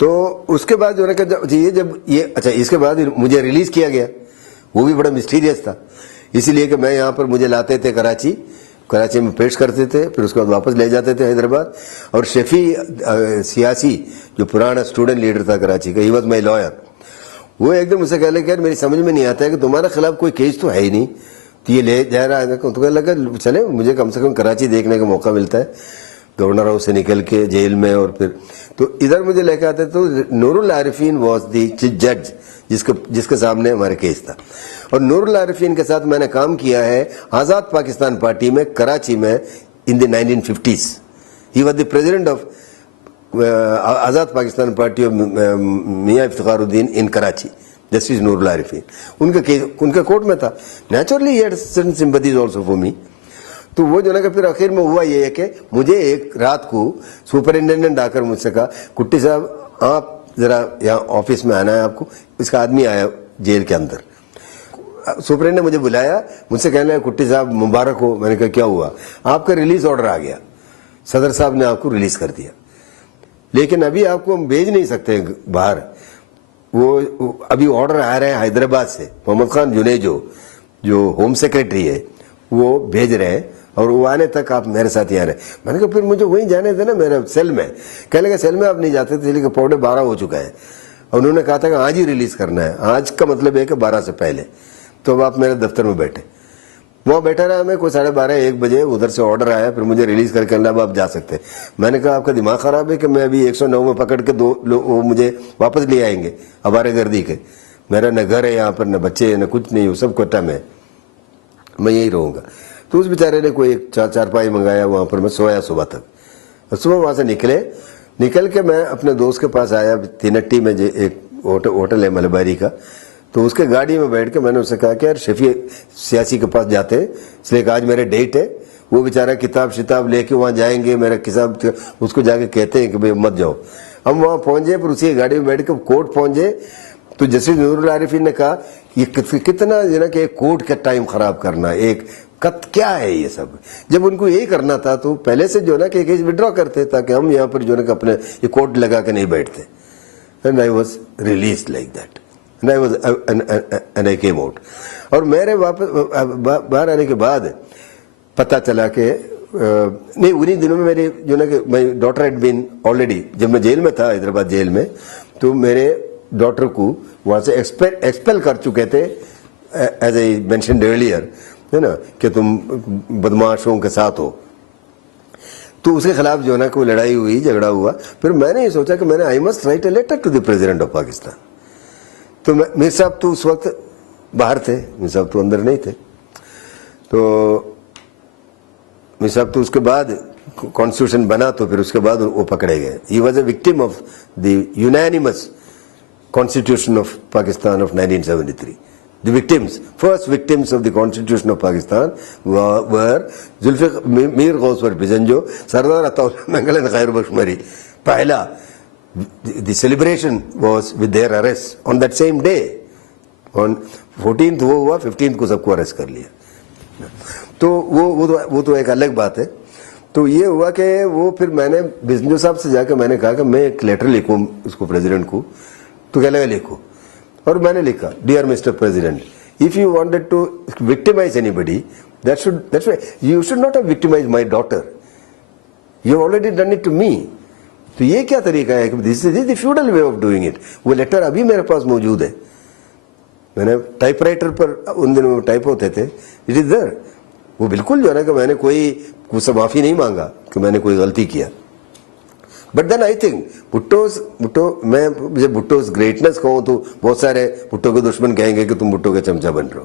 تو اس کے بعد جو ہے کہ جب یہ اچھا اس کے بعد مجھے ریلیز کیا گیا، وہ بھی بڑا مسٹیریس تھا، اسی لیے کہ میں یہاں پر مجھے لاتے تھے کراچی میں پیش کرتے تھے، پھر اس کے بعد واپس لے جاتے تھے حیدرآباد. اور شفیع سیاسی جو پرانا اسٹوڈنٹ لیڈر تھا کراچی کا، ہی واز مائی لائر، وہ ایک دم اسے کہہ لے کہ یار میری سمجھ میں نہیں آتا ہے کہ تمہارے خلاف کوئی کیس تو ہے ہی نہیں، تو یہ لے جا رہا ہے. تو کہنے لگا چلے مجھے کم سے کم کراچی دیکھنے کا موقع ملتا ہے، گورنر ہاؤس سے نکل کے جیل میں، اور پھر تو ادھر مجھے لے کے آتے. تو نور العارفین واز دی جج جس کے سامنے ہمارا کیس تھا. اور نور العارفین کے ساتھ میں نے کام کیا ہے آزاد پاکستان پارٹی میں کراچی میں ان دی 1950s. He was the president of Azad Pakistan party of میاں افتخار الدین ان کراچی، جسٹس نور العارفین. ان کا کورٹ میں تھا. Naturally he had certain sympathies also for me. تو وہ جو ہے کہ پھر آخر میں ہوا یہ ہے کہ مجھے ایک رات کو سپرنٹینڈنٹ آ کر مجھ سے کہا کٹی صاحب آپ ذرا یہاں آفس میں آنا ہے آپ کو. اس کا آدمی آیا جیل کے اندر، سپرنٹینڈنٹ نے مجھے بلایا، مجھ سے کہنے لگا کٹی صاحب مبارک ہو. میں نے کہا کیا ہوا؟ آپ کا ریلیز آرڈر آ گیا، صدر صاحب نے آپ کو ریلیز کر دیا، لیکن ابھی آپ کو ہم بھیج نہیں سکتے باہر. وہ ابھی آرڈر آ رہے ہیں حیدرآباد سے، محمد خان جنیجو جو ہوم سیکریٹری ہے وہ بھیج رہے ہیں، اور وہ آنے تک آپ میرے ساتھ ہی آ رہے ہیں. میں نے کہا پھر مجھے وہیں جانے تھے نا میرے سیل میں. کہنے لگا سیل میں آپ نہیں جاتے تھے لیکن 12:15 ہو چکا ہے. انہوں نے کہا تھا کہ آج ہی ریلیز کرنا ہے. آج کا مطلب ہے کہ 12 سے پہلے. تو اب آپ میرے دفتر میں بیٹھے. وہاں بیٹھا رہا میں کوئی 12:30-1 بجے، ادھر سے آرڈر آیا، پھر مجھے ریلیز کر کے اللہ آپ جا سکتے. میں نے کہا آپ کا دماغ خراب ہے کہ میں ابھی 109 میں پکڑ کے وہ مجھے واپس لے آئیں گے ہمارے گردی کے. میرا نہ گھر ہے یہاں پر، نہ بچے، نہ کچھ نہیں، وہ سب کوٹا میں، میں یہی رہوں گا. تو اس بیچارے نے کوئی ایک چارپائی منگایا، وہاں پر میں سویا صبح تک. اور صبح وہاں سے نکل کے میں اپنے دوست کے پاس آیا تینٹی میں، جو ایک ہوٹل ہے ملباری کا. تو اس کے گاڑی میں بیٹھ کے میں نے اسے کہا کہ یار شفیع سیاسی کے پاس جاتے ہیں، اس لیے کہ آج میرے ڈیٹ ہے. وہ بیچارہ کتاب شتاب لے کے وہاں جائیں گے، میرا کتاب اس کو جا کے کہتے ہیں کہ بھائی مت جاؤ. ہم وہاں پہنچے، پھر اسی گاڑی میں بیٹھ کے کورٹ پہنچے. تو جسٹس نور العارفین نے کہا یہ کتنا کہ کورٹ کا ٹائم خراب کرنا، ایک کیا ہے یہ سب. جب ان کو یہی کرنا تھا تو پہلے سے جو نا کہ کیس وڈرا کرتے تاکہ ہم یہاں پر جو نا کہ اپنے یہ کوٹ لگا کے نہیں بیٹھتے. And I was released like that and I came out. اور میرے واپس باہر آنے کے بعد پتہ چلا کہ نہیں، انہی دنوں میں میری جو نا کہ my daughter had been already, جب میں جیل میں تھا حیدرآباد جیل میں، تو میرے ڈاٹر کو وہاں سے ایکسپیل کر چکے تھے ایز اے مینشنڈ ارلیئر، ہے نا، کہ تم بدماشوں کے ساتھ ہو. تو اس کے خلاف جو ہے نا کہ وہ لڑائی ہوئی، جھگڑا ہوا. پھر میں نے یہ سوچا کہ میں نے I must write a letter to the president of Pakistan. تو میر صاحب تو اس وقت باہر تھے، میر صاحب تو اندر نہیں تھے. تو میر صاحب تو اس کے بعد کانسٹیٹیوشن بنا تو پھر اس کے بعد وہ پکڑے گئے. He was a victim of the unanimous constitution of Pakistan of 1973. The first victims of the Constitution of Pakistan were Mir Ghauswar Bijanjo, Sardar Ataullah Mangal and Khair Bakhsh Mari. Pahla, the celebration was with their arrest on that same day. On 14th وہ ہوا، 15th کو سب کو arrest کر لیا. تو وہ تو ایک الگ بات ہے. تو یہ ہوا کہ وہ پھر میں نے بزنجو صاحب سے جا کے میں نے کہا کہ میں ایک لیٹر لکھوں اس کو پریزیڈنٹ کو. تو کہنے لگا لکھو. اور میں نے لکھا dear mister president, if you wanted to victimise anybody that's you should not have victimise my daughter, you already done it to me. تو یہ کیا طریقہ ہے کہ this is the feudal way of doing it. وہ letter ابھی میرے پاس موجود ہے، میں نے ٹائپ رائٹر پر ان دنوں ٹائپ ہوتے تھے، اٹ از دیر. وہ بالکل جو ہے نا کہ میں نے کوئی معافی نہیں مانگا کہ میں نے کوئی غلطی کیا. بٹ دین آئی تھنک میں جب بھٹوز گریٹنس کہوں تو بہت سارے بھٹو کے دشمن کہیں گے کہ تم بھٹو کا چمچہ بن رہے ہو.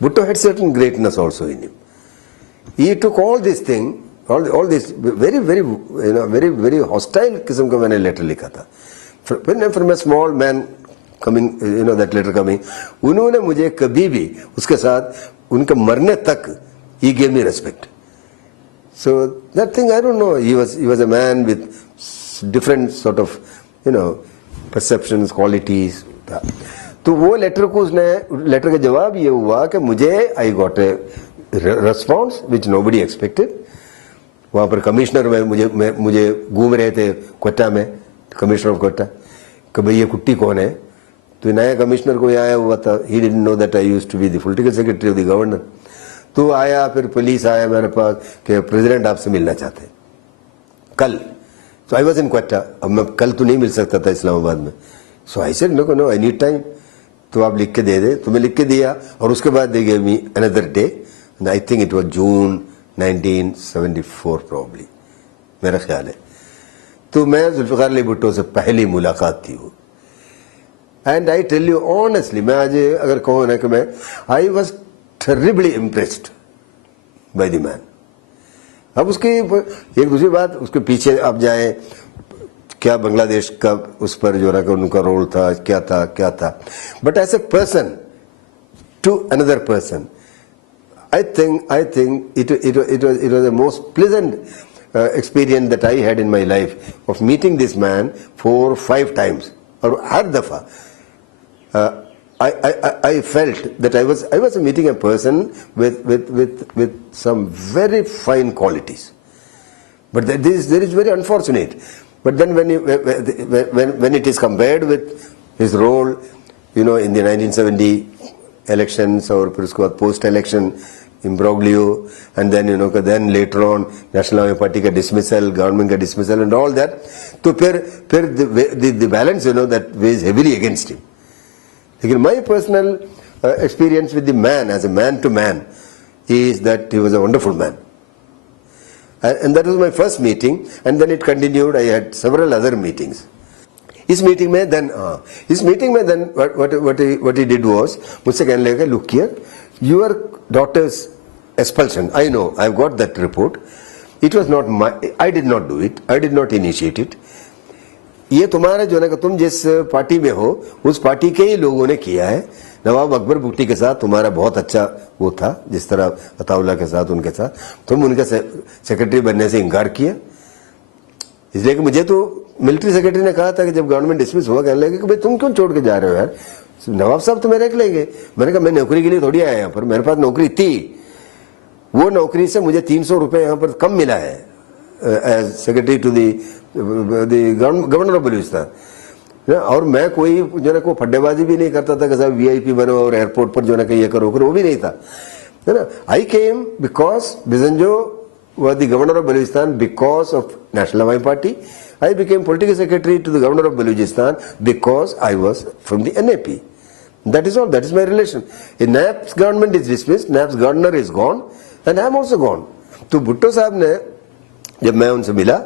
Bhutto had certain greatness also in him. He talk all this thing, all this very very very very hostile قسم کا میں نے لیٹر لکھا تھا. From a small man coming that letter coming. انہوں نے مجھے کبھی بھی اس کے ساتھ ان کے مرنے تک he gave me respect. So that thing, I don't know, he was a man with different sort of, perceptions, qualities. تو وہ لیٹر کو لیٹر کا جواب یہ ہوا کہ مجھے I got a response which nobody expected. وہاں پر کمشنر میں مجھے گھوم رہے تھے کوئٹہ میں، کمشنر آف کوئٹہ. کہ بھئی یہ کٹی کون ہے. تو نیا کمشنر کوئی آیا ہوا تھا, he didn't know that I used to be the political secretary of the governor. تو آیا, پھر پولیس آیا میرے پاس کہ پریزیڈنٹ آپ سے ملنا چاہتے ہیں کل. سو آئی واز ان کوئٹہ. اب میں کل تو نہیں مل سکتا تھا اسلام آباد میں. So I said no I need time. تو آپ لکھ کے دے دے. تو میں لکھ کے دیا, اور اس کے بعد دے گئے می اندر ڈے. I think it was June 1974 probably, میرا خیال ہے. تو میں ذوالفقار علی بھٹو سے پہلی ملاقات تھی وہ. And I tell you honestly, میں آج اگر کہوں نا کہ میں I was terribly impressed by the man. اب اس کی ایک دوسری بات, اس کے پیچھے آپ جائیں کیا بنگلہ دیش کا اس پر جو ہے کہ ان کا رول تھا, کیا تھا. But as a person to another person, I think it was the most pleasant experience that I had in my life of meeting this man 4 or 5 times. اور ہر دفعہ I felt that I was meeting a person with some very fine qualities. But there is very unfortunate. But then when it is compared with his role, in the 1970 elections, اور پھر اس کے بعد post election imbroglio, and then then later on National Army Party کا dismissal, government کا dismissal and all that, تو پھر the balance that weighs heavily against him. لیکن my personal experience with the man as a man to man is that he was a wonderful man. And that was my first meeting, and then it continued. I had several other meetings. اس meeting میں then what he did was, مجھ سے کہنے لگا, look here, your daughter's expulsion, I know, I've got that report. It was not I did not do it, I did not initiate it. یہ تمہارا جو ہے کہ تم جس پارٹی میں ہو اس پارٹی کے ہی لوگوں نے کیا ہے. نواب اکبر بگٹی کے ساتھ تمہارا بہت اچھا وہ تھا, جس طرح عطا اللہ کے ساتھ ان کے ساتھ تم ان کے سیکرٹری بننے سے انکار کیا. اس لیے کہ مجھے تو ملٹری سیکرٹری نے کہا تھا کہ جب گورنمنٹ ڈسمس ہوا, کہنے لگے کہ بھائی تم کیوں چھوڑ کے جا رہے ہو یار, نواب صاحب تو میرے رکھ لیں گے. میں نے کہا میں نوکری کے لیے تھوڑی آیا یہاں پر, میرے پاس نوکری تھی. وہ نوکری سے مجھے 300 روپے یہاں پر کم ملا ہے as secretary to the governor of Balochistan. اور میں کوئی جو ہے کو پھڈے بازی بھی نہیں کرتا تھا کہ صاحب VIP بنو اور ایئرپورٹ پر جو ہے کہ یہ کرو, وہ بھی نہیں تھا. I came because Bizenjo was the governor of Balochistan because of National Army Party. I became political secretary to the governor of Balochistan because I was from the NAP. That is all. That is my relation. If NAP's government is dismissed, NAP's governor is gone, and I am also gone. تو بھٹو صاحب نے جب میں ان سے ملا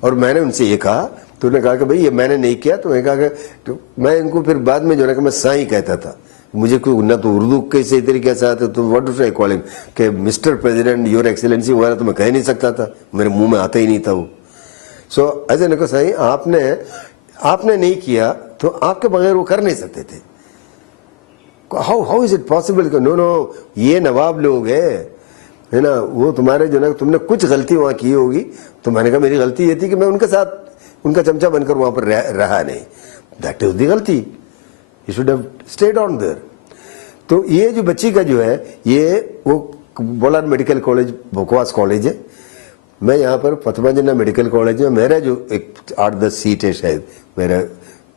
اور میں نے ان سے یہ کہا, تو انہوں نے کہا کہ بھائی یہ میں نے نہیں کیا. تو میں نے کہا کہ میں ان کو پھر بعد میں جو ہے کہ میں سائیں کہتا تھا. مجھے کوئی نہ تو اردو کے صحیح طریقے سے آتے, تو واٹ ڈو آئی کال ہم کہ مسٹر پریزیڈنٹ, یور ایکسیلنسی وغیرہ تو میں کہہ نہیں سکتا تھا, میرے منہ میں آتا ہی نہیں تھا وہ. سو ایسے نکو صحیح آپ نے نہیں کیا تو آپ کے بغیر وہ کر نہیں سکتے تھے. ہاؤ از اٹ پاسبل کہ نو یہ نواب لوگ ہے نا, وہ تمہارے جو نا تم نے کچھ غلطی وہاں کی ہوگی. تو میں نے کہا میری غلطی یہ تھی کہ میں ان کے ساتھ ان کا چمچہ بن کر وہاں پر رہا نہیں. دیٹ از دی غلطی. You should have stayed on there. تو یہ جو بچی کا جو ہے یہ وہ بولار میڈیکل کالج بکواس کالج ہے. میں یہاں پر فاطمہ جنہ میڈیکل کالج میں میرا جو ایک 8-10 سیٹ ہے, شاید میرا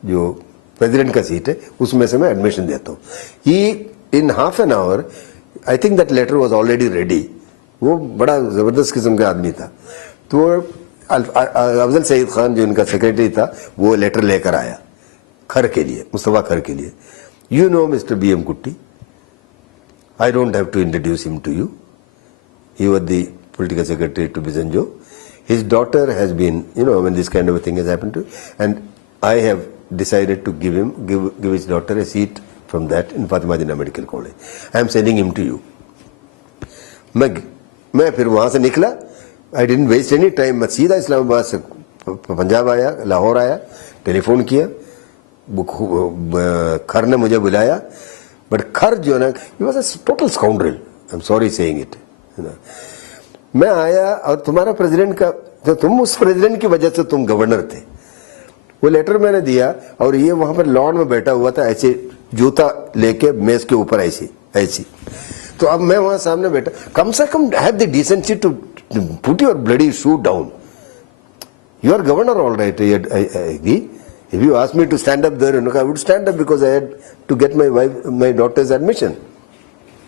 جو پریزیڈنٹ کا سیٹ ہے اس میں سے میں ایڈمیشن دیتا ہوں. یہ in half an hour I think that letter was already ready. وہ بڑا زبردست قسم کا آدمی تھا. تو افضل سعید خان جو ان کا سیکرٹری تھا وہ لیٹر لے کر آیا کھر کے لیے, مصطفیٰ کھر کے لیے. You know Mr. B.M. Kutty. I don't have to introduce him to you. He was the political secretary to Bisanjo. His daughter has been, when this kind of a thing has happened to, and I have decided to give his daughter a seat from that in Fatima Jinnah Medical College. I am sending him to you. میں پھر وہاں سے نکلا. I didn't waste any time. میں سیدھا اسلام آباد سے پنجاب آیا, لاہور آیا, ٹیلی فون کیا. کھر نے مجھے بلایا, بٹ کھر جو ہے نا he was a total scoundrel. I'm sorry saying it. میں آیا اور تمہارا پریزیڈنٹ کا, تم اس پریزیڈنٹ کی وجہ سے تم گورنر تھے. وہ لیٹر میں نے دیا اور یہ وہاں پر لان میں بیٹھا ہوا تھا ایسے جوتا لے کے میز کے اوپر ایسی. تو اب میں وہاں سامنے بیٹھا, کم سے کم have the decency to put your bloody shoe down. You are governor all right. I agree. If you ask me to stand up there, I would stand up because I had to get my daughter's admission.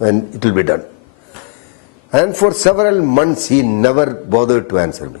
and it will be done. And for several months he never bothered to answer me.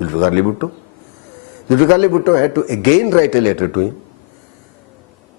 Zulfikar Ali Bhutto. Zulfikar Ali Bhutto had to again write a letter to him.